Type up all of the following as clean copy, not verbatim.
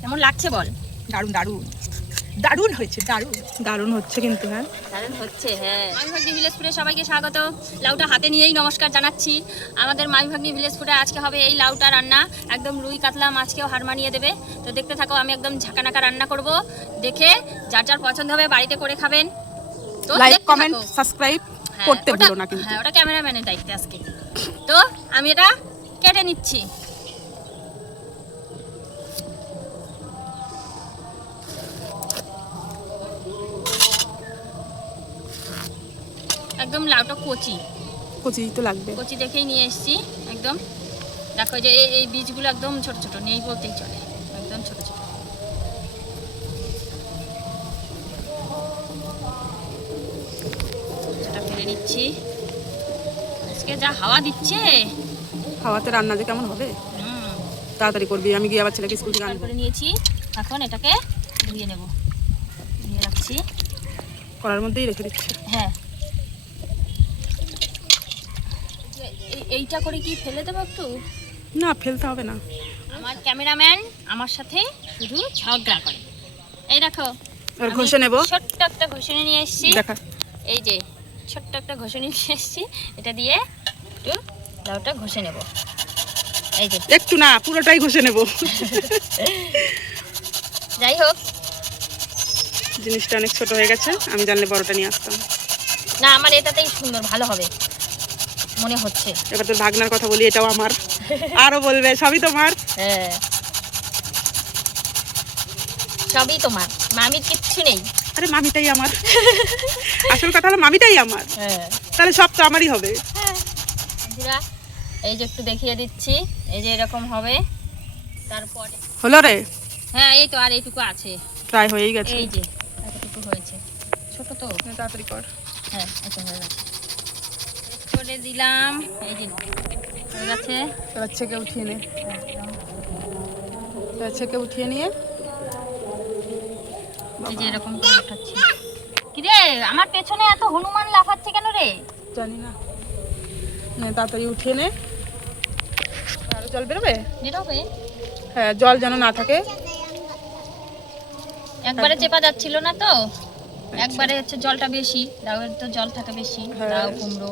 কেমন লাগছে বল? দারুণ দারুণ দারুণ হয়েছে, দারুণ দারুণ হচ্ছে কিন্তু। হ্যাঁ দারুণ হচ্ছে। হ্যাঁ, মামিভাগ্নি ভিলেজ ফুডে সবাইকে স্বাগত। লাউটা হাতে নিয়েই নমস্কার জানাচ্ছি। আমাদের মামিভাগ্নি ভিলেজ ফুডে আজকে হবে এই লাউটা রান্না, একদম রুই কাতলা মাছকেও হার মানিয়ে দেবে। তো দেখতে থাকো, আমি একদম ঝাঁকানাকা রান্না করব, দেখে যার যার পছন্দ হবে বাড়িতে করে খাবেন। তো লাইক কমেন্ট সাবস্ক্রাইব করতে ভুলো না কিন্তু। হ্যাঁ, ওটা ক্যামেরাম্যানের দায়িত্ব আজকে। তো আমি এটা কেটে নিচ্ছি। একদম লাউটা কচি কচি তো লাগবে, কচি দেখেই নিয়ে এসেছি। একদম দেখো যে এই বীজগুলো একদম ছোট ছোট, নেই বলতেই চলে, একদম ছোট ছোট। সেটা ফেলে নিচ্ছি। আজকে যা হাওয়া দিচ্ছে, হাওয়াতে রান্না যে কেমন হবে। তাড়াতাড়ি করবি, আমি গিয়ে আবার ছেলেকে স্কুল থেকে আনবো। করে নিয়েছি, এখন এটাকে ধুয়ে নেব। ধুয়ে রাখছি, কড়ার মধ্যেই রেখে দিচ্ছি। হ্যাঁ। এইটা করে কি ফেলে দেবো একটু? না, ফেলতে হবে না। আমার ক্যামেরাম্যান আমার সাথে শুধু ঝগড়া করে। এই দেখো, আর ঘষে নেব। ছোট্ট একটা ঘষণি নিয়ে এসেছি। দেখা, এই যে ছোট্ট একটা ঘষণি নিয়ে এসেছি, এটা দিয়ে একটু লাউটা ঘষে নেব। এই যে একটু না, পুরোটাই ঘষে নেব। যাই হোক, জিনিসটা অনেক ছোট হয়ে গেছে, আমি জানলে বড়টা নিয়ে আসতাম। না, আমার এটাতেই সুন্দর ভালো হবে মনে হচ্ছে। এবার তোর ভাগনার কথা বলি, এটাও আমার, আরো বলবে সবই তোমার। হ্যাঁ, সবই তোমার, মামির কিচ্ছু নেই। আরে মামিটাই আমার, আসল কথা হলো মামিটাই আমার। হ্যাঁ, তাহলে সব তো আমারই হবে। বন্ধুরা, এই যে একটু দেখিয়ে দিচ্ছি, এই যে এরকম হবে। তারপরে হলো রে, হ্যাঁ, এই তো আর এইটুকু আছে, প্রায় হয়েই গেছে। এই যে এতটুকু হয়েছে, ছোট তো। তাড়াতাড়ি কর। হ্যাঁ, এটা হয়ে গেছে, করে দিলাম। এই যে হয়ে গেছে। এবার ছেঁকে উঠিয়ে নে, এবার ছেঁকে উঠিয়ে নিয়ে এই যে এরকম করে উঠাচ্ছি। কি রে, আমার পেছনে এত হনুমান লাফাচ্ছে কেন রে? জানি না। নে তাড়াতাড়ি উঠিয়ে নে। আরো জল বেরোবে। বেরোবে। হ্যাঁ, জল যেন না থাকে। একবারে চেপা যাচ্ছিল না তো, একবারে হচ্ছে জলটা বেশি, লাউয়ের তো জল থাকে বেশি, হ্যাঁ। লাউ কুমড়ো।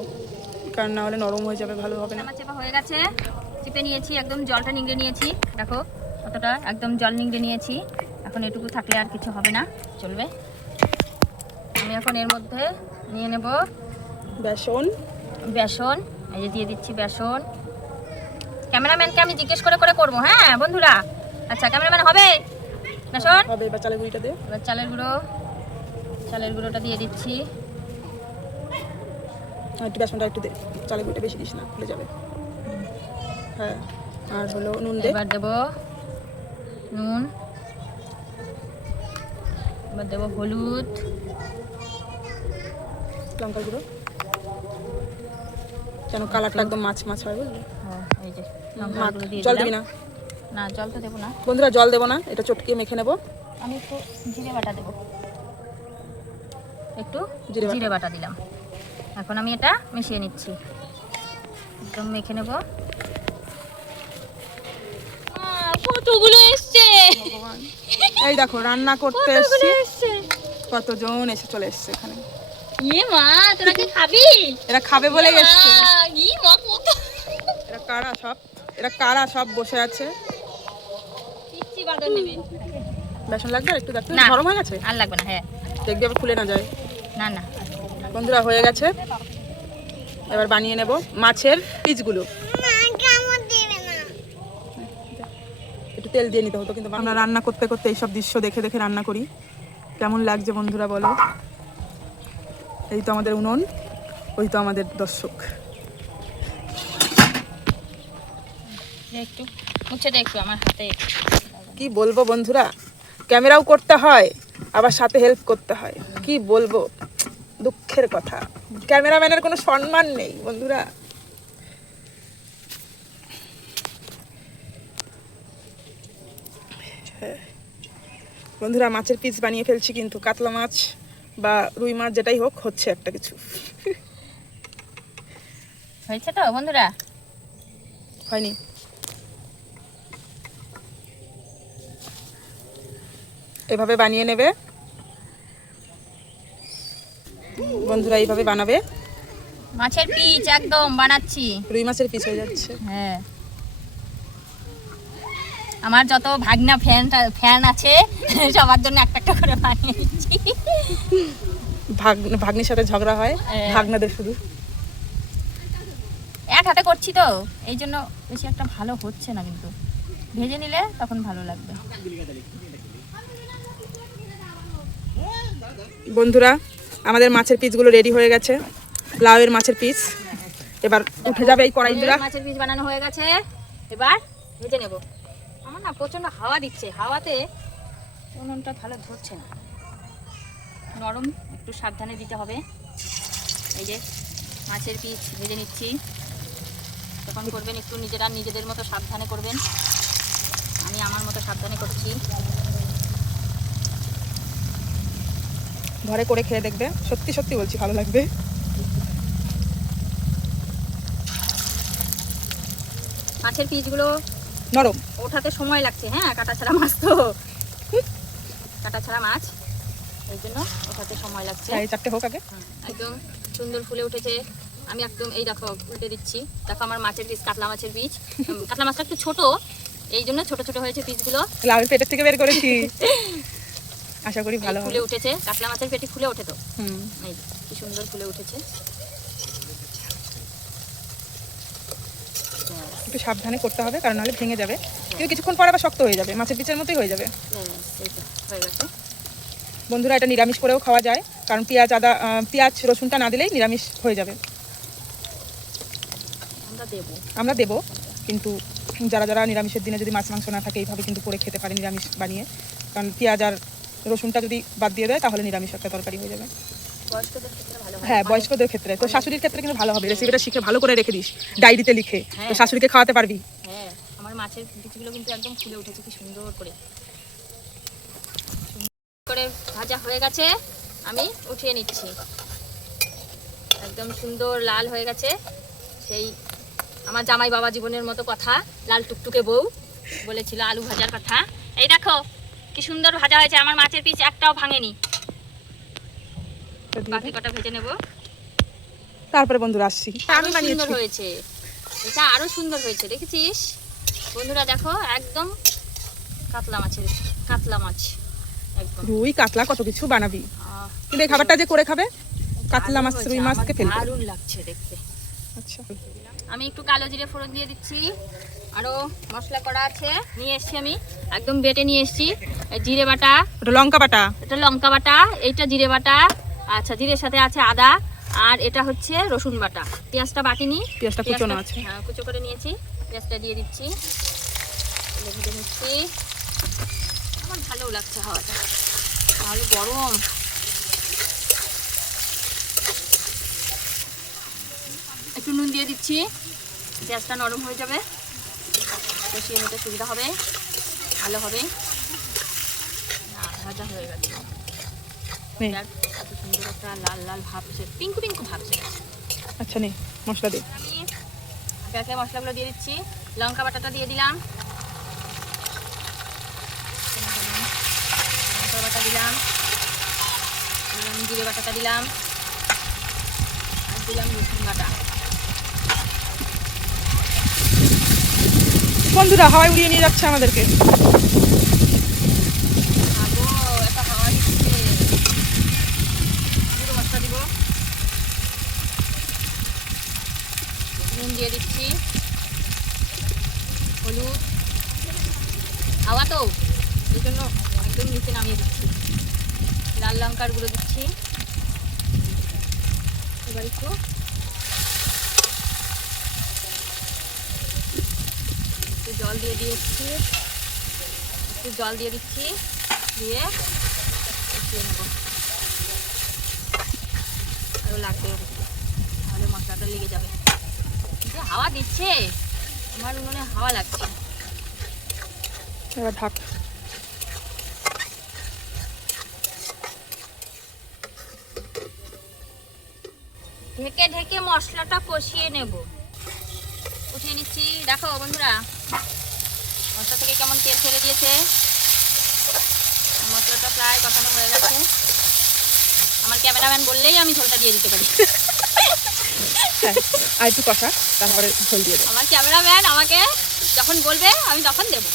কারণ না হলে নরম হয়ে যাবে, ভালো হবে না। আমার চেপা হয়ে গেছে, চেপে নিয়েছি, একদম জলটা নিংড়ে নিয়েছি। দেখো কতটা একদম জল নিংড়ে নিয়েছি। এখন এটুকু থাকলে আর কিছু হবে না, চলবে। আমি এখন এর মধ্যে নিয়ে নেব বেসন। বেসন। এই যে দিয়ে দিচ্ছি বেসন। ক্যামেরাম্যানকে আমি জিজ্ঞেস করে করে করবো, হ্যাঁ বন্ধুরা। আচ্ছা, ক্যামেরাম্যান হবে বেসন। হবে, এবার চালের গুঁড়িটা দে। এবার চালের গুঁড়োটা দিয়ে দিচ্ছি। একটু বেসনটা একটু দে, চালের গুঁড়িটা বেশি দিস না, খুলে যাবে। হ্যাঁ, আর হলো নুন দে। এবার দেবো নুন, এবার দেবো হলুদ, লঙ্কার গুঁড়ো, যেন কালারটা একদম মাছ মাছ হয়, বুঝলি। হ্যাঁ, এই যে লঙ্কার মাখ, গুঁড়ো দিয়ে জল দিলাম। দিবি না। না, জল তো দেবো না। বন্ধুরা, জল দেবো না, এটা চটকিয়ে মেখে নেবো। আমি একটু জিরে বাটা দেবো, একটু জিরে বাটা। জিরে বাটা দিলাম। এখন আমি এটা মিশিয়ে নিচ্ছি, একদম মেখে নেব। কতগুলো এসছে, এই দেখো রান্না করতে কতগুলো এসেছি, এসছে। কতজন এসে চলে এসছে এখানে। ইয়ে মা, তোরা কি খাবি? এরা খাবে বলে এসছে। ই মা, কত এরা কারা সব, এরা কারা সব বসে আছে। পিচ্ছি বাদর নেবে। বেসন লাগবে আর একটু, দেখতে না, গরম হয়ে গেছে, আর লাগবে না। হ্যাঁ, দেখবি আবার খুলে না যায়। না না। বন্ধুরা, হয়ে গেছে। এবার বানিয়ে নেব মাছের পিসগুলো। একটু তেল দিয়ে নিতে হতো, কিন্তু আমরা রান্না করতে করতে এইসব দৃশ্য দেখে দেখে রান্না করি। কেমন লাগছে বন্ধুরা বলো। এই তো আমাদের উনুন, ওই তো আমাদের দর্শক। একটু মুছে দে, একটু আমার হাতে। কি বলবো বন্ধুরা, ক্যামেরাও করতে হয়, আবার সাথে হেল্প করতে হয়। কি বলবো, দুঃখের কথা, ক্যামেরাম্যানের কোনো সম্মান নেই বন্ধুরা। বন্ধুরা, মাছের পিস বানিয়ে ফেলছি, কিন্তু কাতলা মাছ বা রুই মাছ যেটাই হোক, হচ্ছে একটা কিছু। হয়েছে তো বন্ধুরা? হয়নি। এভাবে বানিয়ে নেবে বন্ধুরা, এইভাবে বানাবে। মাছের পিচ একদম বানাচ্ছি, রুই মাছের পিস হয়ে যাচ্ছে। হ্যাঁ, আমার যত ভাগনা ফ্যান আছে সবার জন্য একটা একটা করে বানিয়ে দিচ্ছি। ভাগ্নির সাথে ঝগড়া হয় ভাগনাদের শুধু। এক হাতে করছি তো এই জন্য বেশি একটা ভালো হচ্ছে না, কিন্তু ভেজে নিলে তখন ভালো লাগবে। বন্ধুরা আমাদের মাছের পিসগুলো রেডি হয়ে গেছে, লাউয়ের মাছের পিস এবার উঠে যাবে এই কড়াইগুলো। মাছের পিস বানানো হয়ে গেছে, এবার ভেজে নেব। আমার না প্রচন্ড হাওয়া দিচ্ছে, হাওয়াতে উনুনটা ভালো ধরছে না, নরম, একটু সাবধানে দিতে হবে। এই যে মাছের পিস ভেজে নিচ্ছি, তখন করবেন একটু নিজেরা নিজেদের মতো সাবধানে করবেন, আমি আমার মতো সাবধানে করছি। ঘরে করে খেয়ে দেখবে, সত্যি সত্যি বলছি ভালো লাগবে। মাছের পিসগুলো নরম, ওঠাতে সময় লাগছে। হ্যাঁ, কাটা ছাড়া মাছ তো, কাটা ছাড়া মাছ, এই জন্য ওঠাতে সময় লাগছে। এই চারটে হোক আগে। একদম সুন্দর ফুলে উঠেছে। আমি একদম এই দেখো উল্টে দিচ্ছি, দেখো আমার মাছের পিস, কাতলা মাছের পিস। কাতলা মাছটা একটু ছোট, এই জন্য ছোট ছোট হয়েছে পিসগুলো। লাউয়ের পেটের থেকে বের করেছি, আশা করি ভালো ফুলে উঠেছে। কাতলা মাছের পেটে ফুলে ওঠে তো, হুম, এই কি সুন্দর ফুলে উঠেছে। একটু সাবধানে করতে হবে, কারণ নাহলে ভেঙে যাবে, কিন্তু কিছুক্ষণ পর আবার শক্ত হয়ে যাবে, মাছের পিসের মতোই হয়ে যাবে। এই তো হয়ে গেছে। বন্ধুরা এটা নিরামিষ করেও খাওয়া যায়, কারণ পেঁয়াজ রসুনটা না দিলেই নিরামিষ হয়ে যাবে। আমরা দেবো, কিন্তু যারা যারা নিরামিষের দিনে যদি মাছ মাংস না থাকে এইভাবে কিন্তু করে খেতে পারে নিরামিষ বানিয়ে, কারণ পেঁয়াজ আর রসুনটা যদি বাদ দিয়ে দেয় তাহলে নিরামিষ একটা তরকারি হয়ে যাবে। হ্যাঁ, বয়স্কদের ক্ষেত্রে তো, শাশুড়ির ক্ষেত্রে কিন্তু ভালো হবে। রেসিপিটা শিখে ভালো করে রেখে দিস ডায়েরিতে লিখে, তো শাশুড়িকে খাওয়াতে পারবি। হ্যাঁ, আমার মাছের পিসগুলো কিন্তু একদম ফুলে উঠেছে, কি সুন্দর করে ভাজা হয়ে গেছে। আমি উঠিয়ে নিচ্ছি, একদম সুন্দর লাল হয়ে গেছে। সেই আমার জামাই বাবা জীবনের মতো কথা, লাল টুকটুকে বউ বলেছিল আলু ভাজার কথা। এই দেখো কি সুন্দর ভাজা হয়েছে, আমার মাছের পিস একটাও ভাঙেনি। বাকি কটা ভেজে নেব, তারপরে বন্ধুরা আসছি। আমি সুন্দর হয়েছে, এটা আরো সুন্দর হয়েছে, দেখেছিস বন্ধুরা? দেখো একদম কাতলা মাছ একদম। রুই কাতলা কত কিছু বানাবি, কিন্তু এই খাবারটা যে করে খাবে কাতলা মাছ রুই মাছকে ফেলবে, দারুণ লাগছে দেখতে। আচ্ছা, আমি একটু কালো জিরে ফোড়ন দিয়ে দিচ্ছি, আরো মশলা করা আছে নিয়ে এসছি, আমি একদম বেটে নিয়ে এসছি। জিরে বাটা, ওটা লঙ্কা বাটা, এটা লঙ্কা বাটা, এইটা জিরে বাটা, আচ্ছা জিরের সাথে আছে আদা, আর এটা হচ্ছে রসুন বাটা। পেঁয়াজটা বাটিনি, পেঁয়াজটা কুচনো আছে। হ্যাঁ, কুচো করে নিয়েছি। পেঁয়াজটা দিয়ে দিচ্ছি, ভেজে নিচ্ছি। আমার ভালো লাগছে হাওয়াটা, ভালো গরম। একটু নুন দিয়ে দিচ্ছি, পেঁয়াজটা নরম হয়ে যাবে, কষিয়ে নিতে সুবিধা হবে, ভালো হবে। ভাজা হয়ে গেছে, এত সুন্দর একটা লাল লাল ভাবছে, পিঙ্কু পিঙ্কু ভাবছে। আচ্ছা নে মশলা দে। আমি একে মশলাগুলো দিয়ে দিচ্ছি, লঙ্কা বাটাটা দিয়ে দিলাম, লঙ্কা বাটা দিলাম, জিরে বাটাটা দিলাম, আর দিলাম রসুন বাটা। বন্ধুরা হাওয়ায় উড়িয়ে নিয়ে যাচ্ছে আমাদেরকে। একটা হাওয়া দিচ্ছে, পুরো মশলা দিব, নুন দিয়ে দিচ্ছি, হলুদ, হাওয়া তো এই জন্য একদম নিচে নামিয়ে দিচ্ছি। লাল লঙ্কার গুঁড়ো দিচ্ছি, এবার একটু জল দিয়ে দিচ্ছি, একটু জল দিয়ে দিচ্ছি, দিয়ে কষিয়ে নেব। আরও লাগবে, তাহলে মশলাটা লেগে যাবে। যে হাওয়া দিচ্ছে, আমার উনুনে হাওয়া লাগছে। এবার ঢাক। ঢেকে ঢেকে মশলাটা কষিয়ে নেব, কষিয়ে নিচ্ছি। দেখো বন্ধুরা মশলা থেকে কেমন তেল ছেড়ে দিয়েছে, মশলা ঝোলটা প্রায় কষানো হয়ে গেছে। আমার ক্যামেরাম্যান বললেই আমি ঝোলটা দিয়ে দিতে পারি। হ্যাঁ, আর একটু কষা, তারপরে ঝোল দিয়ে দেবো। আমার ক্যামেরাম্যান আমাকে যখন বলবে আমি তখন দেবো।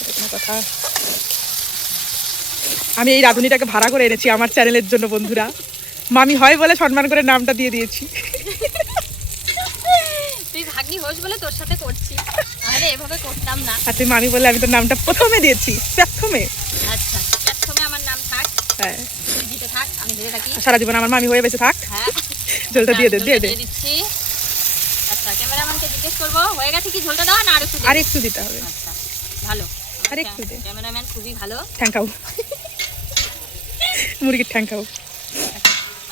এটা কোনো কথা? আমি এই রাঁধুনিটাকে ভাড়া করে এনেছি আমার চ্যানেলের জন্য বন্ধুরা। মামি হয় বলে সম্মান করে নামটা দিয়ে দিয়েছি। তুই ভাগ্নি হোস বলে তোর সাথে করছি, আরে এভাবে করতাম না। আর তুই মামি বলে আমি তোর নামটা প্রথমে দিয়েছি, প্রথমে। আচ্ছা, প্রথমে আমার নাম থাক, হ্যাঁ, তুই জিতে থাক, আমি জিতে থাকি। সারা জীবন আমার মামি হয়ে বেঁচে থাক। হ্যাঁ, ঝোলটা দিয়ে দে, দিয়ে দে। দিয়ে দিচ্ছি। আচ্ছা, ক্যামেরাম্যানকে জিজ্ঞেস করবো হয়ে গেছে কি, ঝোলটা দাও না আর একটু দেবো? আর একটু দিতে হবে। আচ্ছা, ভালো। আর একটু দে। ক্যামেরাম্যান খুবই ভালো। ঠ্যাং খাও, মুরগির ঠ্যাং খাও।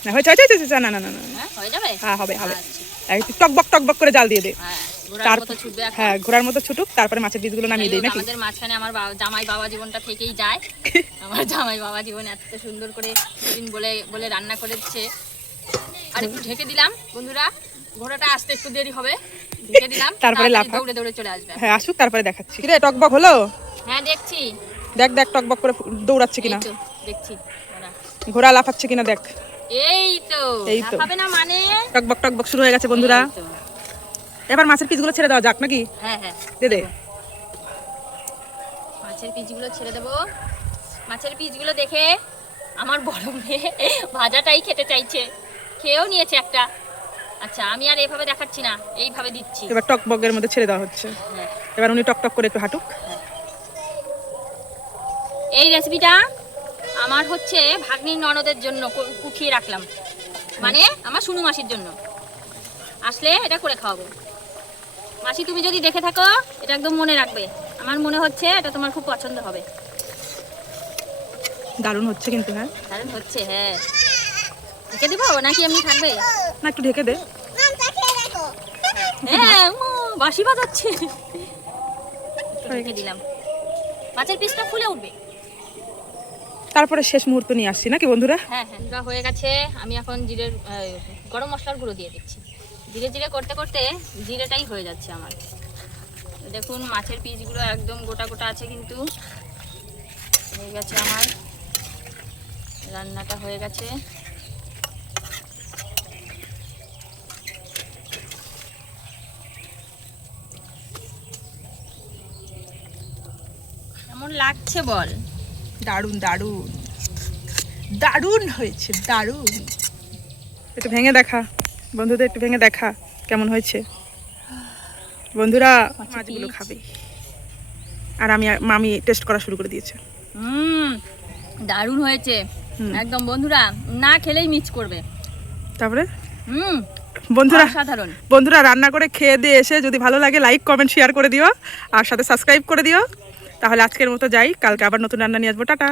না হয়েছে, হয়েছে, হয়েছে, না না না না। হ্যাঁ, হয়ে যাবে। হ্যাঁ, হবে হবে। আচ্ছা, একটু টকবক টকবক করে জাল দিয়ে দে। হ্যাঁ, ঘোড়ার তার মতো ছুটবে এখন। হ্যাঁ, ঘোড়ার মতো ছুটুক, তারপরে মাছের পিসগুলো নামিয়ে দিই যাই হোক, নাকি? আমাদের মাঝখানে আমার জামাই বাবা জীবনটা থেকেই যায়। আমার জামাই বাবা জীবন এত সুন্দর করে দিন বলে বলে রান্না করেছে। আর একটু ঢেকে দিলাম বন্ধুরা, ঘোড়াটা আসতে একটু দেরি হবে, ঢেকে দিলাম, তারপরে তাড়াতাড়ি লাফা। দৌড়ে দৌড়ে চলে আসবে। হ্যাঁ, আসুক, তারপরে দেখাচ্ছি। কিরে, টকবক হলো? হ্যাঁ, দেখছি। দেখ দেখ টকবক করে দৌড়াচ্ছে কিনা, এই তো, দেখছি ঘোড়া। ঘোড়া লাফাচ্ছে কিনা দেখ। এই তো, এই তো। লাফাবে না মানে? টকবক টকবক শুরু হয়ে গেছে বন্ধুরা। এই তো। এবার মাছের পিসগুলো ছেড়ে দেওয়া যাক নাকি? হ্যাঁ হ্যাঁ, দে দে। মাছের পিসগুলো ছেড়ে দেবো। মাছের পিসগুলো দেখে আমার বড় মেয়ে ভাজাটাই খেতে চাইছে, খেয়েও নিয়েছে একটা। আচ্ছা, আমি আর এভাবে দেখাচ্ছি না, এইভাবে দিচ্ছি। এবার টকবকের মধ্যে ছেড়ে দেওয়া হচ্ছে। হ্যাঁ, এবার উনি টক টক করে একটু হাঁটুক। এই রেসিপিটা আমার হচ্ছে ভাগ্নির ননদের জন্য কুঠিয়ে রাখলাম, মানে আমার শুনু মাসির জন্য। আসলে এটা করে খাওয়াবো। মাসি, তুমি যদি দেখে থাকো এটা একদম মনে রাখবে, আমার মনে হচ্ছে এটা তোমার খুব পছন্দ হবে। দারুণ হচ্ছে কিন্তু। হ্যাঁ, দারুণ হচ্ছে। হ্যাঁ, ঢেকে দেবো নাকি এমনি থাকবে? না একটু ঢেকে দে। হ্যাঁ, বাঁশি বাজাচ্ছে। একটু ঢেকে দিলাম, মাছের পিসটা ফুলে উঠবে। তারপরে শেষ মুহূর্ত নিয়ে আসছি নাকি বন্ধুরা? হ্যাঁ হ্যাঁ, এটা হয়ে গেছে। আমি এখন জিরের গরম মশলার গুঁড়ো দিয়ে দিচ্ছি। ধীরে ধীরে করতে করতে জিরেটাই হয়ে যাচ্ছে আমার। দেখুন, মাছের পিসগুলো একদম গোটা গোটা আছে, কিন্তু হয়ে গেছে আমার রান্নাটা, হয়ে গেছে। কেমন লাগছে বল? দারুণ দারুণ দারুণ হয়েছে, দারুণ। একটু ভেঙে দেখা বন্ধুদের, একটু ভেঙে দেখা কেমন হয়েছে। বন্ধুরা মাছগুলো খাবে, আর মামি টেস্ট করা শুরু করে দিয়েছে। দারুণ হয়েছে হুম। একদম বন্ধুরা, না খেলেই মিস করবে। তারপরে হুম, বন্ধুরা, সাধারণ। বন্ধুরা রান্না করে খেয়ে দিয়ে এসে যদি ভালো লাগে লাইক কমেন্ট শেয়ার করে দিও, আর সাথে সাবস্ক্রাইব করে দিও। তাহলে আজকের মতো যাই, কালকে আবার নতুন রান্না নিয়ে আসবো। টাটা।